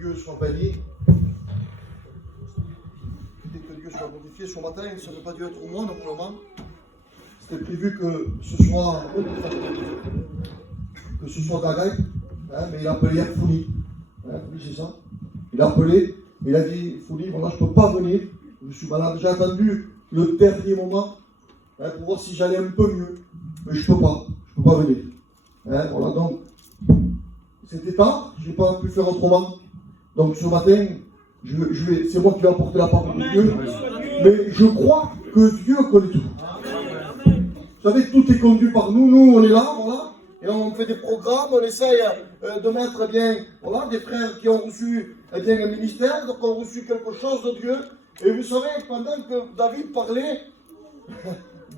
Dieu soit béni. Que Dieu soit glorifié. Ce matin, ça n'aurait pas dû être au moi normalement. C'était prévu que ce soit Dagaï, hein, mais il a appelé Fouli. Fouli, c'est ça. Il a appelé, il a dit Fouli, voilà, je ne peux pas venir. Je suis malade. J'ai attendu le dernier moment pour voir si j'allais un peu mieux. Mais je ne peux pas venir. Voilà, donc, c'était tard, je n'ai pas pu faire autrement. Donc ce matin, c'est moi qui vais apporter la parole de Dieu. Mais je crois que Dieu connaît tout. Vous savez, tout est conduit par nous. Nous, on est là, voilà. Et on fait des programmes, on essaye de mettre voilà, des frères qui ont reçu un ministère, donc ont reçu quelque chose de Dieu. Et vous savez, pendant que David parlait,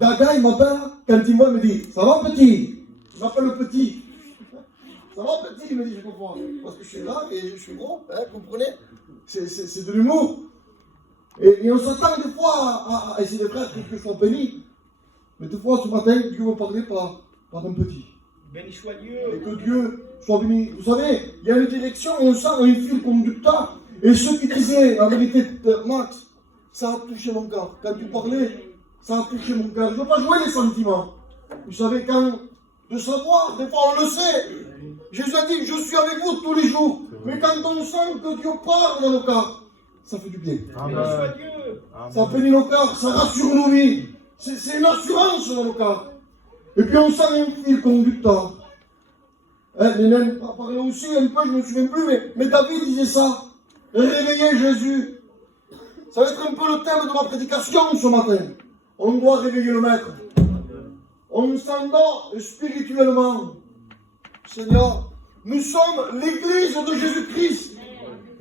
Daga, il m'appelle, quand il me voit, il me dit, ça va petit? Il m'appelle le petit. Ça va petit? Il me dit, je comprends. Parce que je suis là et je suis gros, vous comprenez? C'est de l'humour. Et on s'attend des fois à essayer de frères que soient bénis. Mais des fois, ce matin, Dieu veut parler par un petit. Béni soit Dieu. Et que Dieu soit béni. Vous savez, il y a une direction, on sent un fil conducteur. Et ce qui disait, en vérité, Max, ça a touché mon cœur. Quand tu parlais, ça a touché mon cœur. Je ne veux pas jouer les sentiments. Vous savez, quand de savoir, des fois on le sait. Jésus a dit, je suis avec vous tous les jours. Mais quand on sent que Dieu parle dans nos cœurs, ça fait du bien. Béni soit Dieu. Ça bénit nos cœurs, ça rassure nos vies. C'est une assurance dans nos cœurs. Et puis on sent un fil conducteur. Nénen parlait aussi un peu, je ne me souviens plus, mais David disait ça. Réveiller Jésus. Ça va être un peu le thème de ma prédication ce matin. On doit réveiller le Maître. On s'endort spirituellement. Seigneur, nous sommes l'église de Jésus-Christ.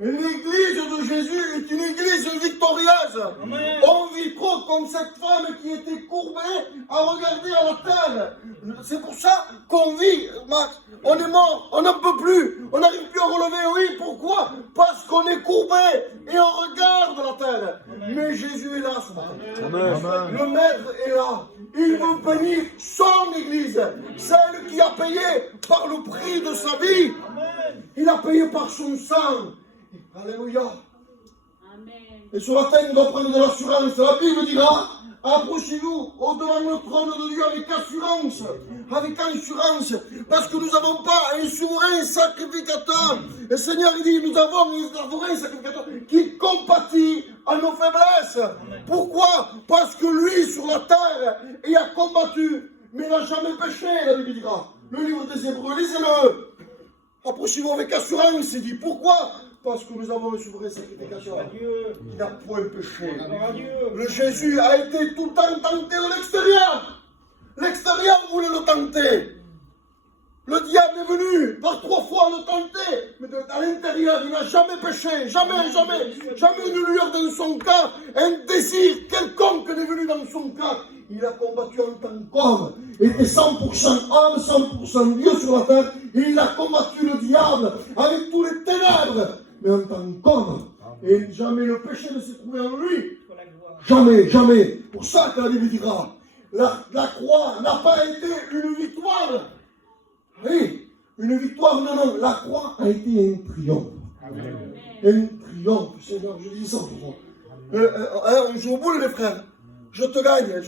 L'église de Jésus est une église victorieuse. Amen. On vit trop comme cette femme qui était courbée à regarder à la terre. C'est pour ça qu'on vit, Max. On est mort, on n'en peut plus, on n'arrive plus à relever. Oui, pourquoi? Parce qu'on est courbé et on regarde la terre. Amen. Mais Jésus est là ce matin. Amen. Le Maître est là. Il veut bénir son église, celle qui a payé par le prix de sa vie. Amen. Il a payé par son sang. Alléluia. Amen. Et ce matin, nous devons prendre de l'assurance. La Bible dira, approchez-vous au-devant le trône de Dieu avec assurance. Avec assurance. Parce que nous n'avons pas un souverain sacrificateur. Le Seigneur il dit, nous avons un souverain sacrificateur qui compatit à nos faiblesses. Amen. Pourquoi? Parce que lui, sur la terre, il a combattu, mais il n'a jamais péché, la Bible dira. Le livre des Hébreux, lisez-le. Approchez-vous avec assurance, il dit. Pourquoi? Parce que nous avons un souverain sacrificateur qui n'a point péché. Le Jésus a été tout le temps tenté de l'extérieur. L'extérieur voulait le tenter. Le diable est venu par 3 fois le tenter. Mais à l'intérieur, il n'a jamais péché. Jamais une lueur dans son cœur. Un désir quelconque n'est venu dans son cœur. Il a combattu en tant qu'homme. Il était 100% homme, 100% Dieu sur la terre. Et il a combattu le diable avec tous les ténèbres. Mais en tant qu'homme. Et jamais le péché ne s'est trouvé en lui. Jamais. Pour ça que la Bible dira, la croix n'a pas été une victoire. Oui, une victoire, non. La croix a été un triomphe. Amen. Un triomphe, Seigneur, je dis ça pour moi. On joue au boule, les frères. Je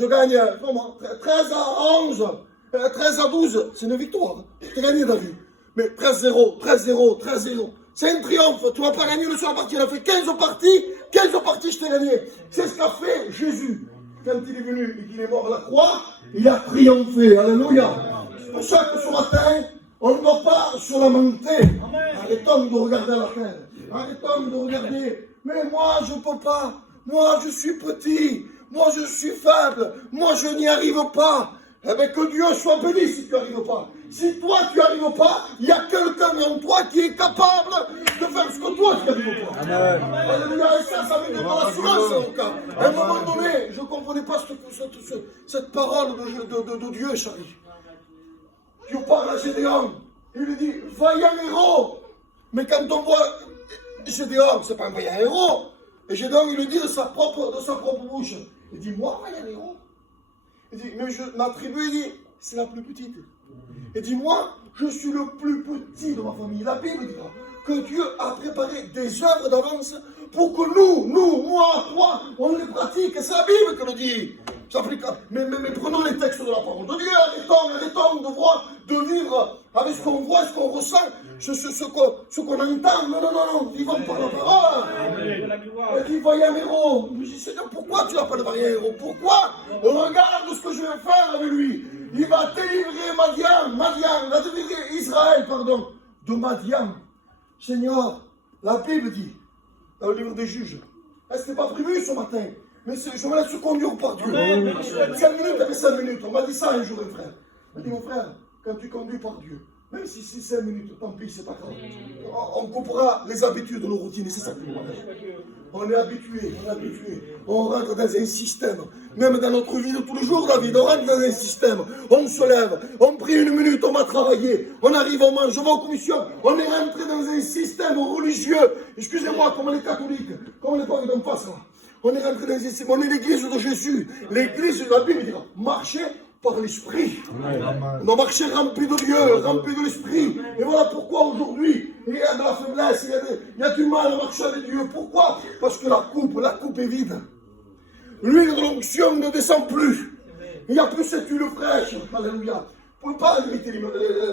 gagne, comment 13 à 11, 13 à 12, c'est une victoire. Je t'ai gagné, David. Mais 13-0, 13-0, 13-0. C'est un triomphe. Tu ne vas pas gagner le soir partie. Il a fait 15 parties, je t'ai gagné. C'est ce qu'a fait Jésus. Quand il est venu et qu'il est mort à la croix, il a triomphé. Alléluia. C'est pour ça que ce matin, on ne doit pas se lamenter. Arrêtons de regarder à la terre. Arrêtons de regarder. Mais moi, je ne peux pas. Moi, je suis petit. Moi, je suis faible. Moi, je n'y arrive pas. Eh bien, que Dieu soit béni si tu n'y arrives pas. Si toi, tu n'y arrives pas, il y a quelqu'un en toi qui est capable de faire ce que toi, tu n'y arrives pas. Alléluia. Et ça me donne l'assurance, en tout cas. À un moment donné, je ne comprenais pas cette parole de Dieu, chérie. Dieu parle à Gédéon. Il lui dit, vaillant héros. Mais quand on voit Gédéon, ce n'est pas un vaillant héros. Et Gédéon, il lui dit de sa propre bouche. Il dit, moi, vaillant héros. Il dit, mais ma tribu, il dit, c'est la plus petite. Il dit, moi, je suis le plus petit de ma famille. La Bible dira que Dieu a préparé des œuvres d'avance pour que nous, moi, toi, on les pratique. C'est la Bible qui le dit. Mais prenons les textes de la parole de Dieu, arrêtons de vivre avec ce qu'on voit, ce qu'on ressent, ce qu'on entend. Non, vivons par la parole. Il dit, voyons héros. Je dis, Seigneur, pourquoi tu l'appelles voyant héros? Pourquoi? Regarde ce que je vais faire avec lui. Il va délivrer Madian, va délivrer Israël, de Madian. Seigneur, la Bible dit, dans le livre des Juges, est-ce que n'est pas prévu ce matin? Mais je me laisse conduire par Dieu. 5 minutes avec 5 minutes. On m'a dit ça un jour, un frère. Il m'a dit, mon frère, quand tu conduis par Dieu, même si c'est 5 minutes, tant pis, c'est pas grave. On coupera les habitudes de nos routines, c'est ça que nous on est habitué. On rentre dans un système. Même dans notre vie de tous les jours, David, on rentre dans un système. On se lève, on prie 1 minute, on va travailler. On arrive, on mange, on va aux commissions. On est rentré dans un système religieux. Excusez-moi, comme les catholiques, comme les pauvres d'en face là. On est rentré dans un système. On est l'église de Jésus. L'église de la Bible dira, marchez par l'esprit. On doit marcher rempli de Dieu, rempli de l'esprit. Et voilà pourquoi aujourd'hui, il y a de la faiblesse, il y a du mal à marcher avec Dieu. Pourquoi? Parce que la coupe est vide. L'huile de l'onction ne descend plus. Il n'y a plus cette huile fraîche. Alléluia. On ne peut pas limiter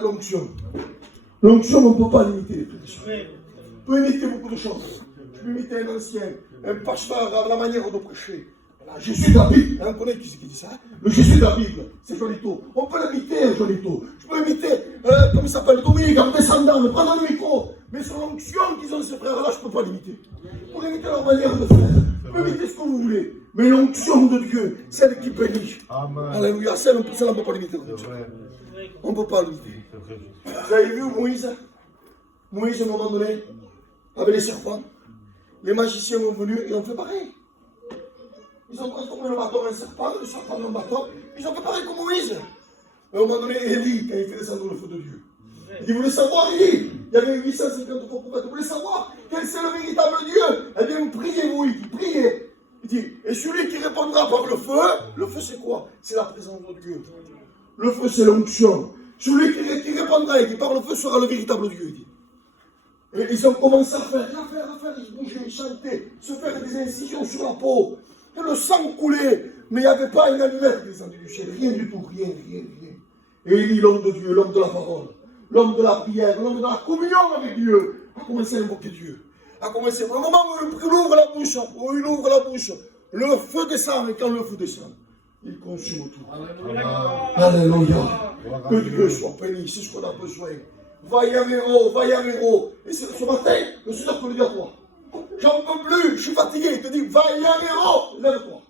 l'onction. L'onction, on ne peut pas limiter les prédications. On peut imiter beaucoup de choses. Je peux imiter un ancien, un pasteur à la manière de prêcher. Jésus de la Bible, on connaît qui c'est qui dit ça, le Jésus de la Bible, c'est Jolito. On peut l'imiter, Jolito. Je peux imiter, comment il s'appelle, Dominique, en descendant, le prendre le micro. Mais sur l'onction qu'ils ont ces frères-là, je ne peux pas l'imiter. Pour imiter leur manière de faire, je peux imiter ce que vous voulez. Mais l'onction de Dieu, celle qui bénit. Alléluia, celle, on ne peut pas l'imiter. On ne peut pas l'imiter. Vous avez vu Moïse, à un moment donné, avec les serpents, les magiciens sont venus et ont fait pareil. Ils ont transformé le bâton en serpent, le serpent en bâton. Ils ont fait pareil comme Moïse. À un moment donné, Élie, quand il fait descendre le feu de Dieu, il voulait savoir, Élie, il y avait 850 faux prophètes, il voulait savoir quel c'est le véritable Dieu. Eh bien, priez-vous, il dit, priez. Il dit, et celui qui répondra par le feu c'est quoi? C'est la présence de Dieu. Le feu, c'est l'onction. Celui qui répondra et qui par le feu sera le véritable Dieu, il dit. Et ils ont commencé à faire, ils bougeaient, ils chantaient, se faire des incisions sur la peau. Et le sang coulait, mais il n'y avait pas une allumette descendue du ciel, rien du tout, rien. Et Élie, l'homme de Dieu, l'homme de la parole, l'homme de la prière, l'homme de la communion avec Dieu, a commencé à invoquer Dieu. Au moment où il ouvre la bouche, le feu descend, et quand le feu descend, il consume tout. Alléluia. Que Dieu soit béni, c'est ce qu'on a besoin. Vaillant héros. Et ce matin, le Seigneur peut le dire à toi. J'en peux plus, je suis fatigué. Il te dit, vaillant héros, lève-toi.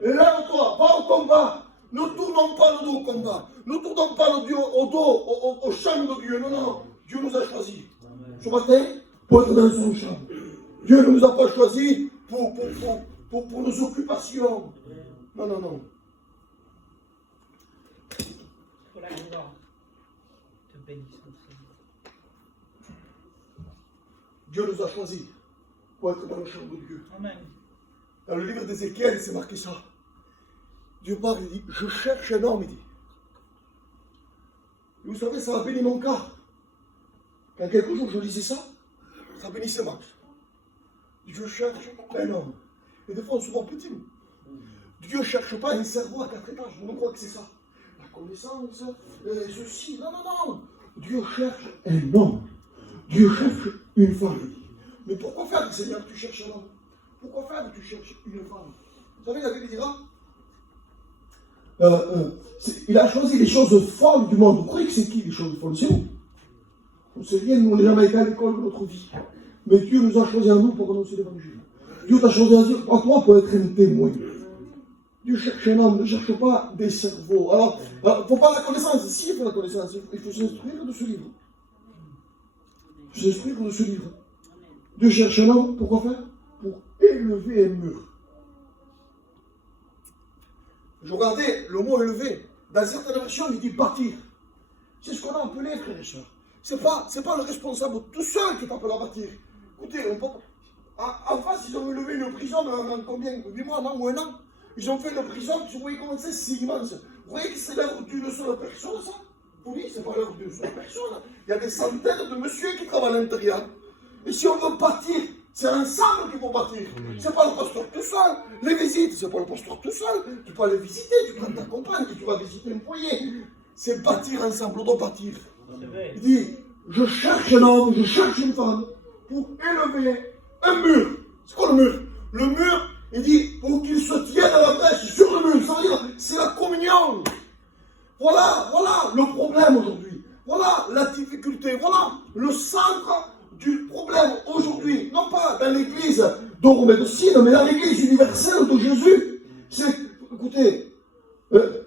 Lève-toi, va au combat. Ne tournons pas le dos au combat. Ne tournons pas le dos au champ de Dieu. Non. Dieu nous a choisis. Ce matin, pour être dans son champ. Dieu ne nous a pas choisis pour nos occupations. Non. Que la gloire te bénisse. Dieu nous a choisis pour être dans le champ de Dieu. Amen. Dans le livre d'Ézéchiel, c'est marqué ça. Dieu parle, il dit, je cherche un homme, il dit. Et vous savez, ça a béni mon cas. Quand quelques jours je lisais ça bénissait Max. Je cherche un homme. Et des fois, on se voit petit. Dieu ne cherche pas un cerveau à 4 étages. On croit que c'est ça. La connaissance, ceci. Non. Dieu cherche un homme. Dieu cherche une femme. Mais pourquoi faire, Seigneur, que tu cherches un homme? Pourquoi faire que tu cherches une femme? Vous savez, la Bible dira, il a choisi les choses folles du monde. Vous croyez que c'est qui les choses folles? C'est nous. On ne sait rien, nous, on n'est jamais été à l'école de notre vie. Mais Dieu nous a choisi à nous pour annoncer l'évangile. Dieu t'a choisi à toi pour être un témoin. Dieu cherche un homme, ne cherche pas des cerveaux. Alors, il ne faut pas la connaissance. Si, il faut la connaissance. Il faut s'instruire de ce livre. S'instruire de ce livre. Dieu cherche un homme, pourquoi faire? Pour élever un mur. Je regardais le mot élever. Dans certaines versions, il dit bâtir. C'est ce qu'on a appelé, frères et sœurs. C'est pas le responsable tout seul qui t'appelle à bâtir. Écoutez, en face, ils ont élevé une prison dans combien? 8 mois, non, ou 1 an. Ils ont fait une prison, vous voyez comment c'est immense. Vous voyez que c'est l'œuvre d'une seule personne, ça? Oui, c'est pas l'œuvre d'une seule personne. Il y a des centaines de messieurs qui travaillent à l'intérieur. Et si on veut bâtir, c'est ensemble qu'il faut bâtir. C'est pas le pasteur tout seul. Les visites, c'est pas le pasteur tout seul. Tu peux aller visiter, tu prends ta compagne, tu vas visiter un foyer. C'est bâtir ensemble, on doit bâtir. Il dit, je cherche un homme, je cherche une femme pour élever un mur. C'est quoi le mur? Le mur, il dit, pour qu'il se tienne à la brèche sur le mur. Ça veut dire, c'est la communion. Voilà le problème aujourd'hui. Voilà la difficulté. Voilà le centre du problème aujourd'hui. Non pas dans l'église de Romaine-Sine, mais dans l'église universelle de Jésus. C'est, écoutez,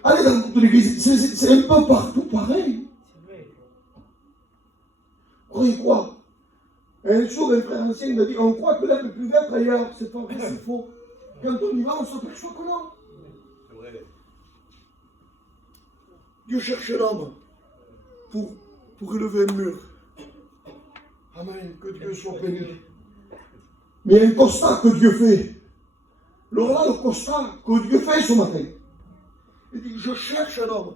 allez dans toute l'église, c'est un peu partout pareil. Vous croyez quoi? Un jour, un frère ancien m'a dit, on croit que l'herbe est plus verte ailleurs. C'est pas vrai, c'est faux. Quand on y va, on s'aperçoit que non. C'est vrai. Dieu cherche l'homme pour élever un mur. Amen, que Dieu soit béni. Mais il y a un constat que Dieu fait. Voilà le constat que Dieu fait ce matin. Il dit, je cherche un homme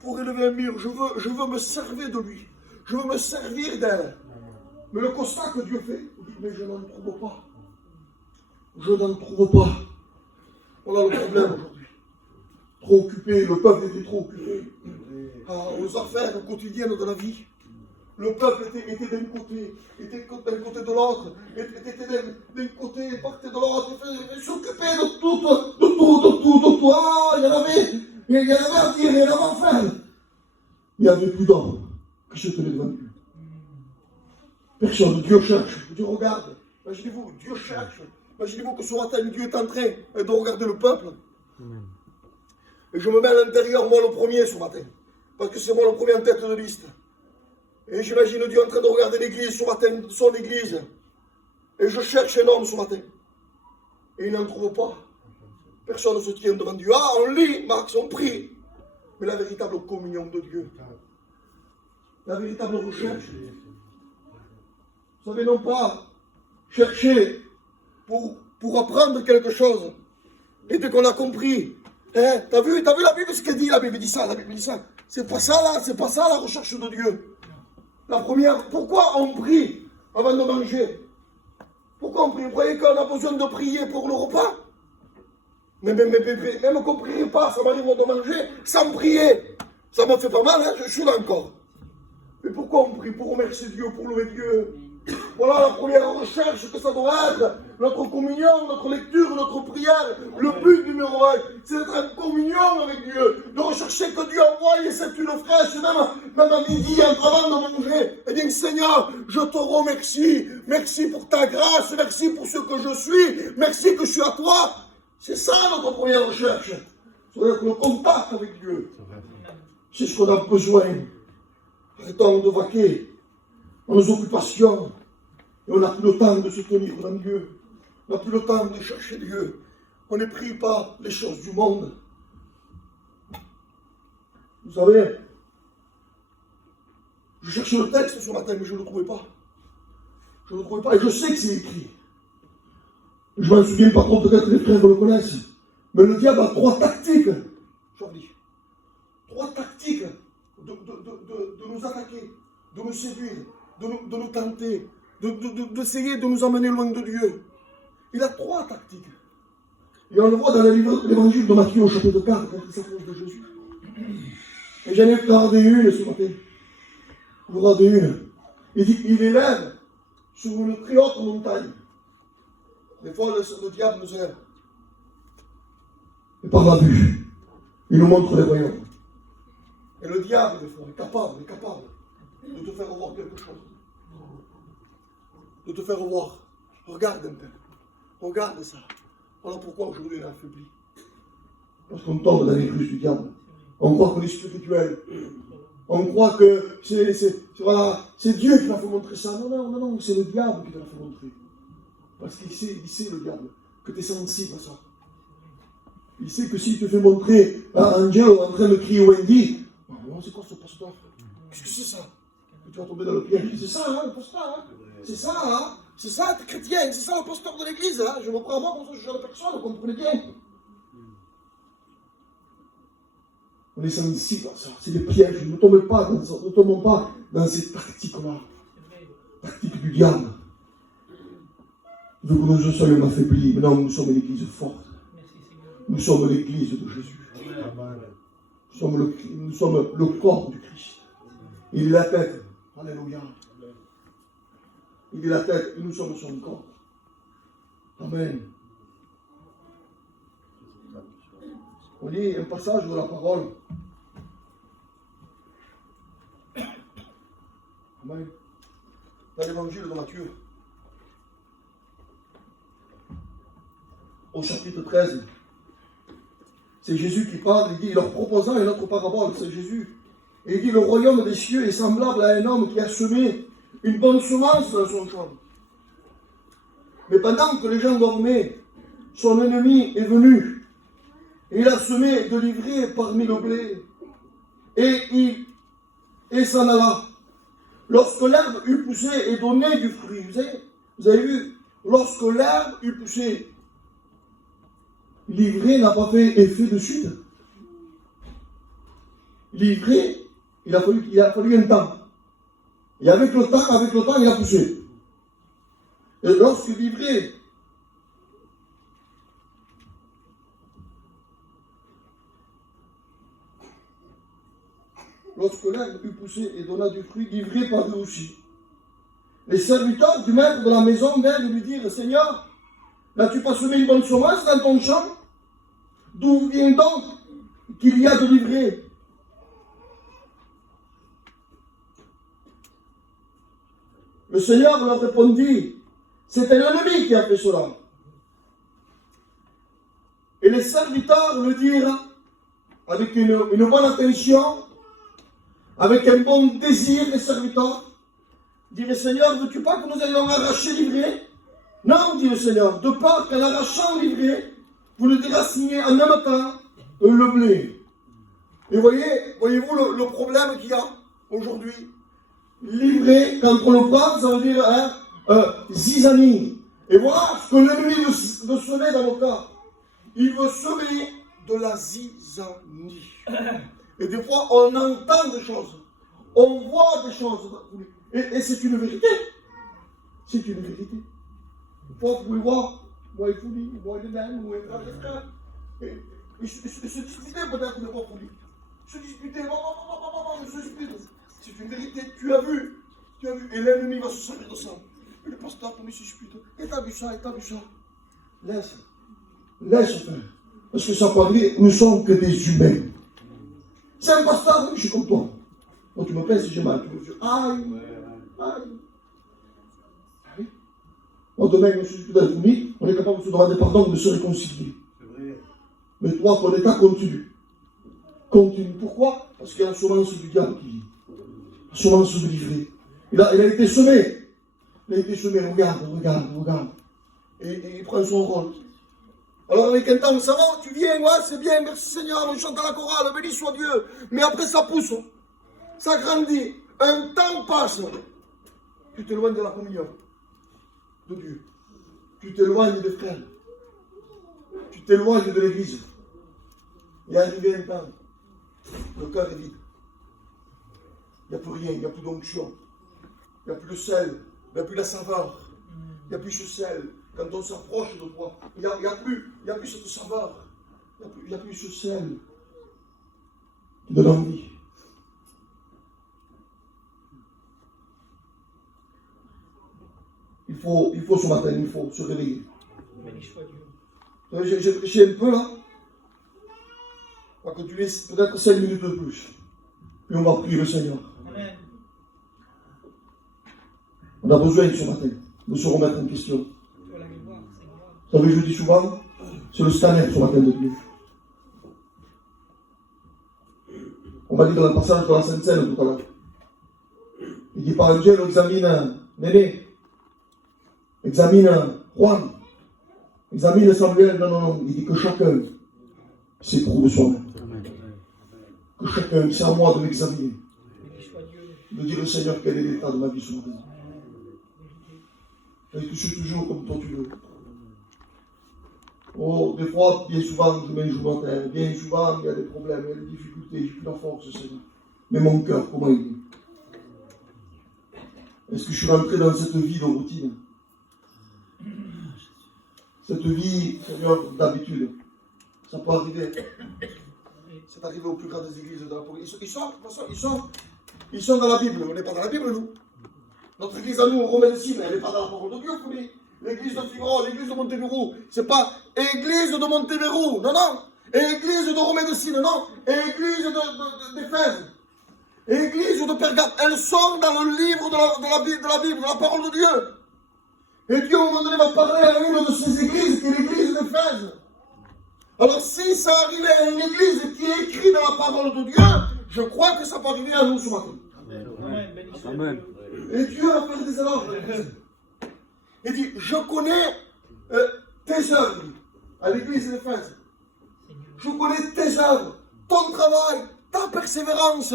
pour élever un mur. Je veux me servir de lui. Je veux me servir d'elle. Mais le constat que Dieu fait, il dit, mais je n'en trouve pas. Je n'en trouve pas. Voilà le problème aujourd'hui. Trop occupé, le peuple était trop occupé aux affaires quotidiennes de la vie. Le peuple était d'un côté, était d'un côté de l'autre, était d'un côté, partait de l'autre, s'occupait de tout. Ah, il y en avait à dire, il y en avait à faire. Il n'y avait plus d'hommes qui se tenaient devant Dieu. Personne, Dieu cherche, Dieu regarde. Imaginez-vous, Dieu cherche. Imaginez-vous que ce matin, Dieu est en train de regarder le peuple. Et je me mets à l'intérieur, moi le premier ce matin. Parce que c'est moi le premier en tête de liste. Et j'imagine Dieu en train de regarder l'église ce matin, son église. Et je cherche un homme ce matin. Et il n'en trouve pas. Personne ne se tient devant Dieu. Ah, on lit, Max, on prie. Mais la véritable communion de Dieu. La véritable recherche. Vous savez, non pas chercher pour apprendre quelque chose. Et dès qu'on a compris, hein, t'as vu la Bible, ce qu'elle dit, la Bible dit ça. C'est pas ça la recherche de Dieu. La première, pourquoi on prie avant de manger? Pourquoi on prie? Vous croyez qu'on a besoin de prier pour le repas? Même qu'on ne prie pas, ça m'arrive de manger sans prier. Ça me fait pas mal, hein, je suis là encore. Mais pourquoi on prie? Pour remercier Dieu, pour louer Dieu. Voilà la première recherche que ça doit être. Notre communion, notre lecture, notre prière. Le but numéro 1, c'est d'être en communion avec Dieu. De rechercher que Dieu envoie cette huile fraîche, même à midi, avant de manger. Et bien Seigneur, je te remercie. Merci pour ta grâce. Merci pour ce que je suis. Merci que je suis à toi. C'est ça notre première recherche. Ça doit être le contact avec Dieu. C'est ce qu'on a besoin. Arrêtons de vaquer dans nos occupations. Et on n'a plus le temps de se tenir dans Dieu. On n'a plus le temps de chercher Dieu. On ne prie pas les choses du monde. Vous savez, je cherchais le texte ce matin, mais je ne le trouvais pas. Je ne le trouvais pas, et je sais que c'est écrit. Je m'en souviens pas trop, peut-être les frères le connaissent. Mais le diable a 3 tactiques. Charlie. 3 tactiques de nous attaquer, de nous séduire, de nous tenter, d'essayer de nous amener loin de Dieu. Il a 3 tactiques. Et on le voit dans l'évangile de Matthieu au chapitre 4, quand il s'approche de Jésus. Et j'en ai regardé une ce matin. Vous regardez une. Il dit qu'il élève sur une très haute montagne. Des fois, le diable nous élève. Et par la vue, il nous montre les royaumes. Et le diable, des fois, est capable de te faire voir quelque chose. De te faire voir. Regarde un peu. Regarde ça. Voilà pourquoi aujourd'hui on est affaibli. Parce qu'on tombe dans les ruses du diable. On croit qu'on est spirituel. On croit que c'est Dieu qui l'a fait montrer ça. Non, c'est le diable qui te l'a fait montrer. Parce qu'il sait le diable, que tu es sensible à ça. Il sait que s'il te fait montrer un Dieu en train de crier Wendy, non, c'est quoi ce pasteur? Qu'est-ce que c'est ça? Tu vas tomber dans le piège. C'est ça, hein, le pasteur, hein? C'est ça, hein? C'est ça, t'es chrétien, c'est ça le pasteur de l'église, hein? Je me prends à moi pour ça, je suis la personne, vous comprenez bien? On est sensible à ça, c'est des pièges, ne tombons pas dans ces tactiques-là, tactiques du diable. veut que nous soyons affaiblis. Maintenant, nous sommes l'église forte. Merci Seigneur. Nous sommes l'église de Jésus. Nous sommes le corps du Christ. Il est la tête. Alléluia. Il est la tête et nous sommes son corps. Amen. On lit un passage de la parole. Amen. Dans l'évangile de Matthieu. Au chapitre 13. C'est Jésus qui parle, il dit, leur proposant une autre parabole, c'est Jésus. Et il dit, le royaume des cieux est semblable à un homme qui a semé une bonne semence dans son champ. Mais pendant que les gens dormaient, son ennemi est venu. Et il a semé de l'ivraie parmi le blé. Et s'en alla. Lorsque l'herbe eut poussé et donné du fruit, vous avez vu, lorsque l'herbe eut poussé, l'ivraie n'a pas fait effet de suite. L'ivraie, il a fallu un temps. Et avec le temps, il a poussé. Et lorsque l'ivraie lorsque l'herbe eut poussé et donna du fruit, l'ivraie parut aussi. Les serviteurs du maître de la maison vinrent lui dire, Seigneur, n'as-tu pas semé une bonne semence dans ton champ? D'où vient donc qu'il y a de l'ivraie? Le Seigneur leur répondit, c'est un ennemi qui a fait cela. Et les serviteurs le dirent avec une bonne attention, avec un bon désir, les serviteurs diraient, Seigneur, veux-tu pas que nous allions arracher l'ivraie? Non, dit le Seigneur, de peur qu'en arrachant l'ivraie, vous le déraciez en même temps le blé. Et voyez-vous le problème qu'il y a aujourd'hui? L'ivraie, quand on le prend, ça veut dire zizanie. Et voilà ce que l'ennemi veut semer dans nos cas. Il veut semer de la zizanie. Et des fois, on entend des choses. On voit des choses. Et c'est une vérité. C'est une vérité. Des fois, vous pouvez voir, moi, il faut dire, moi, il est même, moi, il est frère. Et se disputer peut-être de quoi folie. Se disputer, se disputer. C'est une vérité, tu as vu, et l'ennemi va se servir de ça. Et le pasteur, comme il se dispute, et t'as vu ça. Laisse faire. Parce que ça peut arriver, nous ne sommes que des humains. C'est un pasteur, oui, je suis comme toi. Quand tu me plais, si j'ai mal, tu me dis, aïe. Moi, demain, je suis tout à l'ennemi, on est capable de se demander pardon, de se réconcilier. Mais toi, ton état continue. Pourquoi? Parce qu'il y a la semence du diable qui vit. La semence de l'ivraie. Il a été semé. Regarde. Et il prend son rôle. Alors avec un temps, ça va, tu viens, ouais, c'est bien, merci Seigneur, on chante à la chorale, béni soit Dieu. Mais après ça pousse, ça grandit, un temps passe. Tu t'éloignes de la communion de Dieu. Tu t'éloignes des frères. Tu t'éloignes de l'église. Il est arrivé un temps, le cœur est vide. Il n'y a plus rien, il n'y a plus d'onction. Il n'y a plus de sel, il n'y a plus la saveur. Il n'y a plus ce sel. Quand on s'approche de toi, il n'y a plus cette saveur. Il n'y a plus ce sel qui donne envie. Il faut ce matin, il faut se réveiller. J'ai prêché un peu là. On va continuer peut-être 5 minutes de plus. Puis on va prier le Seigneur. Amen. On a besoin ce matin de se remettre en question. Vous savez, je le dis souvent, c'est le scanner ce matin de Dieu. On m'a dit dans le passage de la Sainte Seine tout à l'heure. Il dit par Dieu, examine Néné, examine Juan, examine Samuel. Non. Il dit que chacun s'éprouve soi-même. Que chacun, c'est à moi de m'examiner. De dire au Seigneur quel est l'état de ma vie ce matin. Est-ce que je suis toujours comme toi tu veux? Oh, des fois, bien souvent, je mets un jour en terre. Bien souvent, il y a des problèmes, il y a des difficultés, j'ai plus la force, Seigneur. Mais mon cœur, comment il est? Est-ce que je suis rentré dans cette vie de routine? cette vie, Seigneur, d'habitude. Ça peut arriver. C'est arrivé aux plus grandes églises de la police. Ils sont dans la Bible. On n'est pas dans la Bible, nous. Notre église à nous, au Romain de Cible, elle n'est pas dans la parole de Dieu, premier. L'église de Figaro, l'église de Montebello, c'est pas église de Montebello, non, non. Église de Romain de Cible, non. Église d'Éphèse. Église de Pergame. Elles sont dans le livre de la Bible, de la parole de Dieu. Et Dieu, à un moment donné, va parler à une de ces églises, qui est l'église d'Éphèse. Alors, si ça arrive à une église qui est écrite dans la parole de Dieu, je crois que ça peut arriver à nous ce matin. Amen. Et Dieu va faire des éloges. Il dit, je connais tes œuvres, à l'église d'Éphèse. Je connais tes œuvres, ton travail, ta persévérance,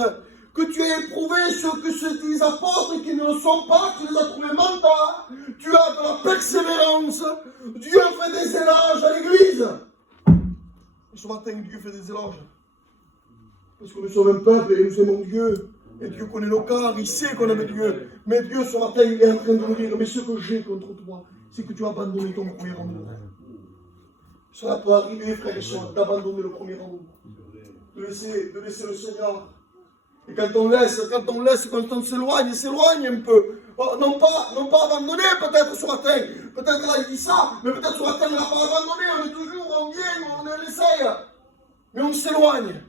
que tu as éprouvé ce que se disent apôtres qui ne le sont pas, tu les as trouvés menteurs, tu as de la persévérance. Dieu fait des éloges à l'église. Et ce matin, Dieu fait des éloges. Parce que nous sommes un peuple et nous aimons Dieu. Et Dieu connaît nos cœurs, il sait qu'on aime Dieu. Mais Dieu, ce matin, il est en train de nous dire, mais ce que j'ai contre toi, c'est que tu as abandonné ton premier amour. Cela peut arriver, frères et sœurs, d'abandonner le premier amour. De laisser le Seigneur. Et quand on laisse, quand on s'éloigne un peu. Non pas abandonner peut-être ce matin. Peut-être là il dit ça, mais peut-être ce matin on n'a pas abandonné. On vient, on essaye. Mais on s'éloigne.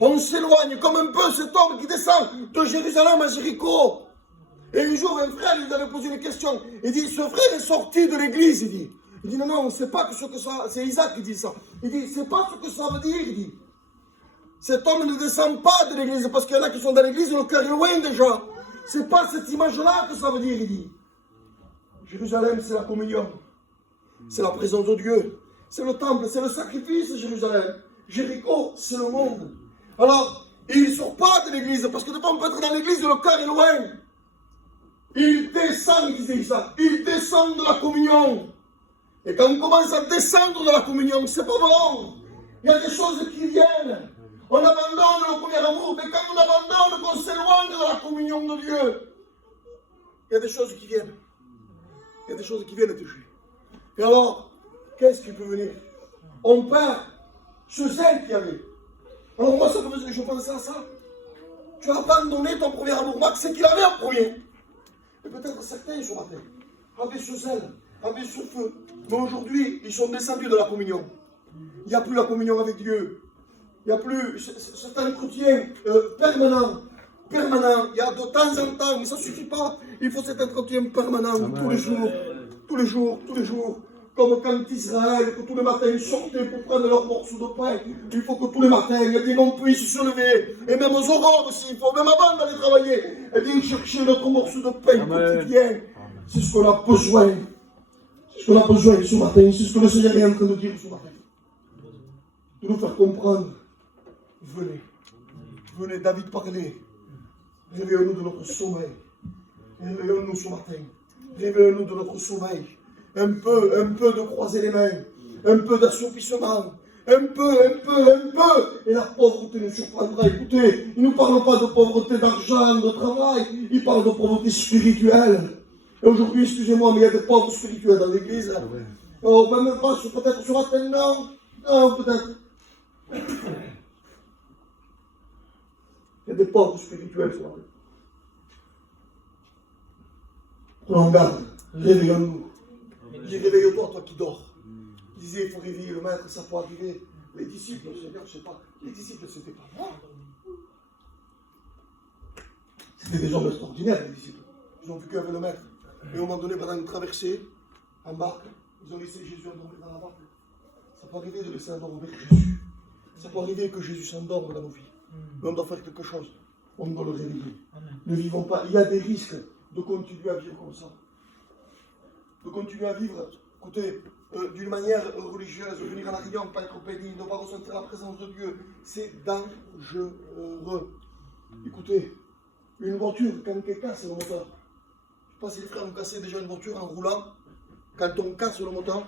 On s'éloigne comme un peu cet homme qui descend de Jérusalem à Jéricho. Et un jour, un frère lui avait posé une question. Il dit, ce frère est sorti de l'église, il dit non, on ne sait pas ce que ça... C'est Isaac qui dit ça. Il dit, c'est pas ce que ça veut dire, il dit. Cet homme ne descend pas de l'église, parce qu'il y en a qui sont dans l'église, le cœur est loin déjà. C'est pas cette image-là que ça veut dire, il dit. Jérusalem, c'est la communion. C'est la présence de Dieu. C'est le temple, c'est le sacrifice, Jérusalem. Jéricho, c'est le monde. Alors, il ne sort pas de l'église, parce que des fois on peut être dans l'église et le cœur est loin. Il descend, disait ça, il descend de la communion. Et quand on commence à descendre de la communion, c'est pas bon. Il y a des choses qui viennent. On abandonne le premier amour, mais quand on abandonne, qu'on s'éloigne de la communion de Dieu, il y a des choses qui viennent. Il y a des choses qui viennent toucher. Et alors, qu'est-ce qui peut venir? On perd ce zèle qu'il y avait. Alors moi, je pensais à ça. Tu as abandonné ton premier amour. Max, c'est qu'il avait un premier. Et peut-être certains ce matin avaient ce zèle, avaient ce feu. Mais aujourd'hui, ils sont descendus de la communion. Il n'y a plus la communion avec Dieu. Il n'y a plus cet entretien permanent. Il y a de temps en temps, mais ça ne suffit pas. Il faut cet entretien permanent, tous les jours. Comme quand Israël, que tous les matins ils sortaient pour prendre leur morceau de pain. Il faut que tous les matins, eh bien, on puisse se lever. Et même aux aurores s'il faut, même avant d'aller travailler, eh bien, chercher notre morceau de pain quotidien. C'est ce qu'on a besoin. C'est ce qu'on a besoin ce matin. C'est ce que le Seigneur est en train de dire ce matin. De nous faire comprendre. Venez, David parlait. Réveillons-nous de notre sommeil. Réveillons-nous ce matin. Réveillons-nous de notre sommeil. Un peu de croiser les mains. Un peu d'assoupissement. Un peu. Et la pauvreté nous surprendra. Écoutez, il ne nous parle pas de pauvreté d'argent, de travail. Il parle de pauvreté spirituelle. Et aujourd'hui, excusez-moi, mais il y a des pauvres spirituels dans l'église. Oh, même pas, peut-être sur matin, non, peut-être. Il y a des pauvres spirituels sur la rue. Prenons garde, réveillons-nous. Dis, réveille-toi, toi qui dors. Il disait, il faut réveiller le maître, ça peut arriver. Les disciples, le Seigneur, je ne sais pas. Les disciples, ce n'était pas moi. C'était des hommes extraordinaires, les disciples. Ils ont vécu avec le maître. Et au moment donné, pendant une traversée, en barque, ils ont laissé Jésus endormir dans la barque. Ça peut arriver de laisser endormir Jésus. Ça peut arriver que Jésus s'endorme dans nos vies. Mais on doit faire quelque chose. On doit le réveiller. Ne vivons pas. Il y a des risques de continuer à vivre comme ça. De continuer à vivre, écoutez, d'une manière religieuse, venir à la réunion, pas être béni, ne pas ressentir la présence de Dieu. C'est dangereux. Écoutez, une voiture, quand elle casse le moteur, je ne sais pas si les frères ont cassé déjà une voiture en roulant. Quand on casse le moteur,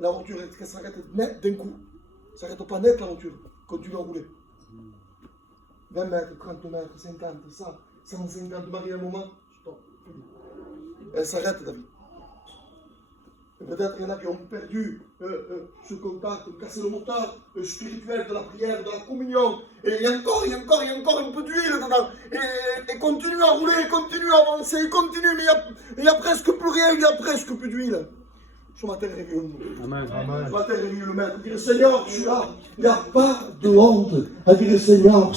la voiture elle s'arrête net d'un coup. Ça n'arrête pas net la voiture. Continue à rouler. 20 mètres, 30 mètres, 50, 100, 150, Marie, un moment, stop. Elle s'arrête, David. Peut-être qu'il y en a qui ont perdu ce contact, cassé le moteur spirituel de la prière, de la communion. Et il y a encore un peu d'huile dedans. Et continue à rouler, continue à avancer, continue, mais il n'y a presque plus rien, il n'y a presque plus d'huile. Ce matin, réveillons-nous. Amen. Ce matin, réveillons le maître. Dire, Seigneur, je suis là. Il n'y a pas de honte à dire, Seigneur,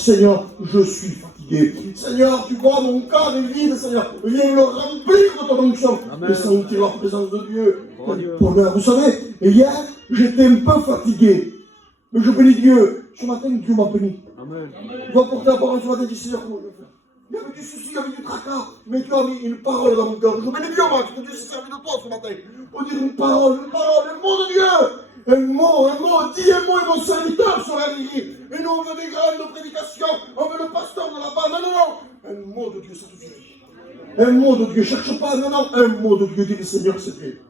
je suis fatigué. Seigneur, tu vois, mon cœur est vide, Seigneur. Viens le remplir de ton onction. Et sentir la présence de Dieu. Quel bonheur. Vous savez, hier, j'étais un peu fatigué. Mais je bénis Dieu. Ce matin, Dieu m'a béni. Amen. Je dois porter la parole ce matin, dis, Seigneur, comment je vais faire? Il y avait du souci, il y avait du tracas, mais tu as mis une parole dans mon cœur. Je bénis Dieu, Max, que Dieu s'est servi de toi ce matin. Pour dire une parole, un mot de Dieu. Un mot, dis un mot et mon serviteur sera guéri. Et nous, on veut des grandes prédications, on veut le pasteur de là-bas. Non. Un mot de Dieu, ça te suffit. Un mot de Dieu, cherche pas, non, un mot de Dieu, dis le Seigneur, c'est fait.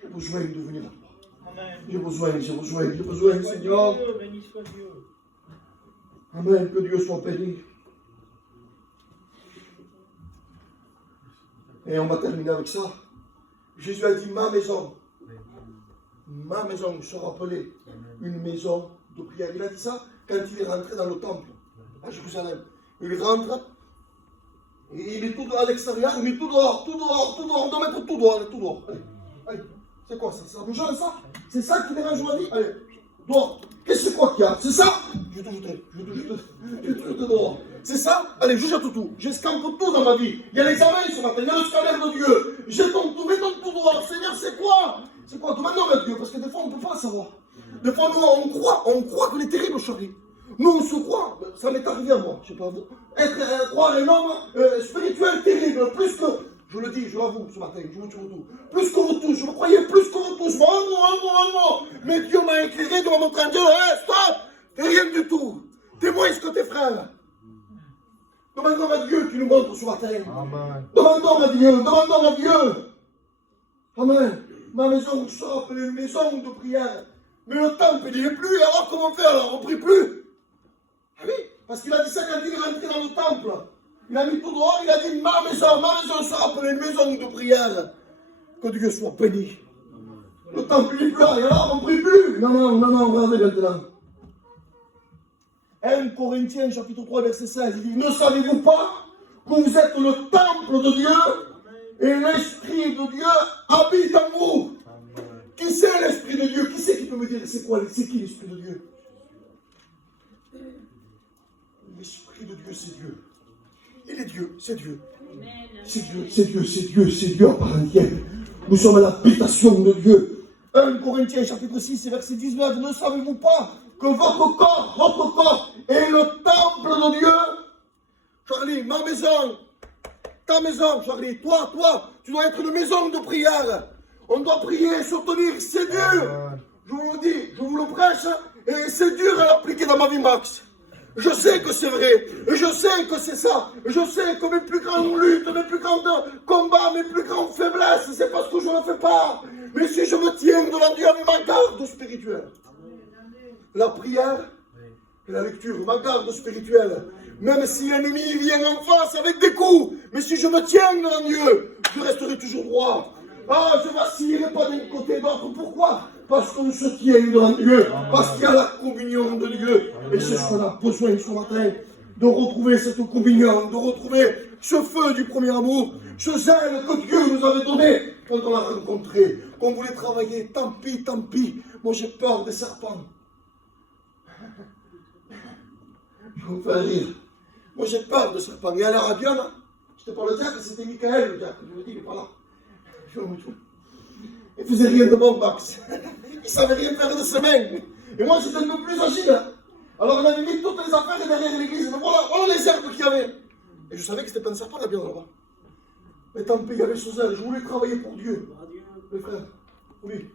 J'ai besoin de venir à toi. J'ai besoin, Seigneur. Béni soit Dieu. Amen, que Dieu soit béni. Et on va terminer avec ça. Jésus a dit, ma maison sera appelée une maison de prière. Il a dit ça quand il est rentré dans le temple à Jérusalem. Il rentre, et il est tout à l'extérieur, il est tout dehors, on doit mettre tout dehors. Allez. C'est quoi ça? Ça bouge ça? C'est ça qui dérange ma vie? Allez, dehors. Qu'est-ce que c'est quoi qu'il y a? C'est ça? Je vais te jeter dehors. C'est ça? Allez, je jette tout. J'escampe tout dans ma vie. Il y a l'examen ce matin, il y a le scanner de Dieu. Jetons tout, mettons tout dehors. Seigneur, c'est quoi? C'est quoi? Demandons à Dieu, parce que des fois, on ne peut pas savoir. Des fois, nous, on croit qu'on est terrible, chérie. Nous, on se croit, ça m'est arrivé à moi, je sais pas vous, croire un homme spirituel terrible, plus que, je le dis, je l'avoue ce matin, je vous dis tout, plus que vous tous, je me croyais plus que vous tous, moi, mais Dieu m'a éclairé de mon train de Dieu, stop, t'es rien du tout, t'es moins que tes frères. Demandons à Dieu qui nous montre ce matin. Amen. Demandons à Dieu. Amen. Ma maison sera appelée une maison de prière. Mais le temple, il n'y est plus. Et alors, comment faire? Alors, on ne prie plus. Ah oui, parce qu'il a dit ça quand il est rentré dans le temple. Il a mis tout dehors, il a dit, ma maison sera appelée une maison de prière. Que Dieu soit béni. Le temple, il n'est plus là. Et alors, on ne prie plus. Non, regardez maintenant. 1 Corinthiens chapitre 3 verset 16, il dit, ne savez-vous pas que vous êtes le temple de Dieu et l'Esprit de Dieu habite en vous? Amen. Qui c'est l'Esprit de Dieu? Qui c'est qui peut me dire c'est qui l'Esprit de Dieu? L'Esprit de Dieu, c'est Dieu. Il est Dieu, c'est Dieu. C'est Dieu à part entière. Nous sommes à l'habitation de Dieu. 1 Corinthiens chapitre 6 verset 19, ne savez-vous pas que votre corps est le temple de Dieu? Charlie, ma maison, ta maison, Charlie, toi, tu dois être une maison de prière. On doit prier, soutenir, c'est dur. Je vous le dis, je vous le prêche, et c'est dur à l'appliquer dans ma vie, Max. Je sais que c'est vrai, et je sais que c'est ça. Je sais que mes plus grandes luttes, mes plus grands combats, mes plus grandes faiblesses, c'est parce que je ne le fais pas. Mais si je me tiens devant Dieu avec ma garde spirituelle, la prière et la lecture, ma garde spirituelle, même si l'ennemi vient en face avec des coups, mais si je me tiens devant Dieu, je resterai toujours droit. Ah, je ne vacillerai pas d'un côté et d'autre. Pourquoi? Parce qu'on se tient devant Dieu, parce qu'il y a la communion de Dieu. Et c'est ce qu'on a besoin ce matin, de retrouver cette communion, de retrouver ce feu du premier amour, ce zèle que Dieu nous avait donné quand on l'a rencontré, qu'on voulait travailler. Tant pis. Moi j'ai peur des serpents. Je vous fais rire. Moi j'ai peur des serpents. Et à l'Arabienne, je te parle de diacre, c'était Michael le diacre. Je vous dis, il n'est pas là. Il faisait rien de bon, Max. Il savait rien faire de ses mains. Et moi, j'étais un peu plus agile. Alors, on avait mis toutes les affaires derrière l'église. Mais voilà les herbes qu'il y avait. Et je savais que c'était pas un serpent là-bas. Mais tant pis, il y avait sous elle. Je voulais travailler pour Dieu. Mes frères. Oui.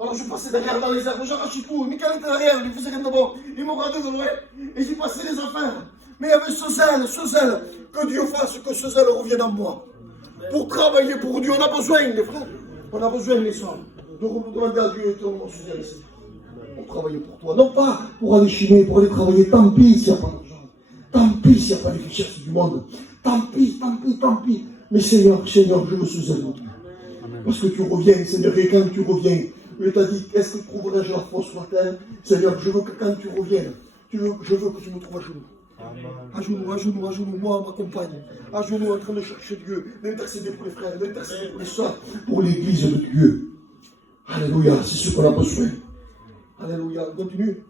Alors, je passais derrière dans les herbes. J'arrachais tout. Michael était derrière. Il faisait rien de bon. Il me regardait de loin. Et j'y passais les affaires. Mais il y avait ce zèle. Que Dieu fasse que ce zèle revienne en moi. Pour travailler pour Dieu, on a besoin, les frères. On a besoin, les soeurs, de demander à Dieu ton Seigneur ici. Pour travailler pour toi. Non pas pour aller chiner, pour aller travailler. Tant pis s'il n'y a pas d'argent. Tant pis s'il n'y a pas de richesse du monde. Tant pis. Mais Seigneur, je me sous-zèle. parce que tu reviens, Seigneur, et quand tu reviens, il t'a dit, est-ce que trouverai-je la force ce matin? Seigneur, je veux que quand tu reviennes, je veux que tu me trouves à genoux. À genoux, moi, ma compagne, à genoux en train de chercher Dieu, d'intercéder pour les frères, d'intercéder pour les soeurs, pour l'église de Dieu. Alléluia, c'est ce qu'on a besoin. Alléluia, continue.